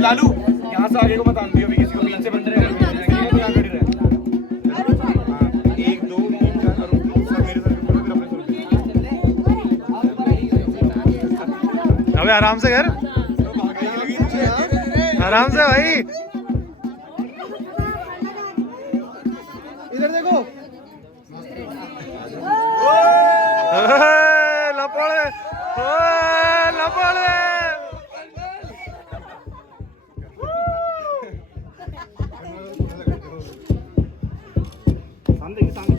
लालू यहाँ से आगे को मत आने दियो अभी किसी को पीछे बंदे रहे यहाँ खड़े रहे। एक दो तीन चार करो सब मेरे सर के ऊपर फिर अपने सर। अबे आराम से कर, आराम से भाई। इधर देखो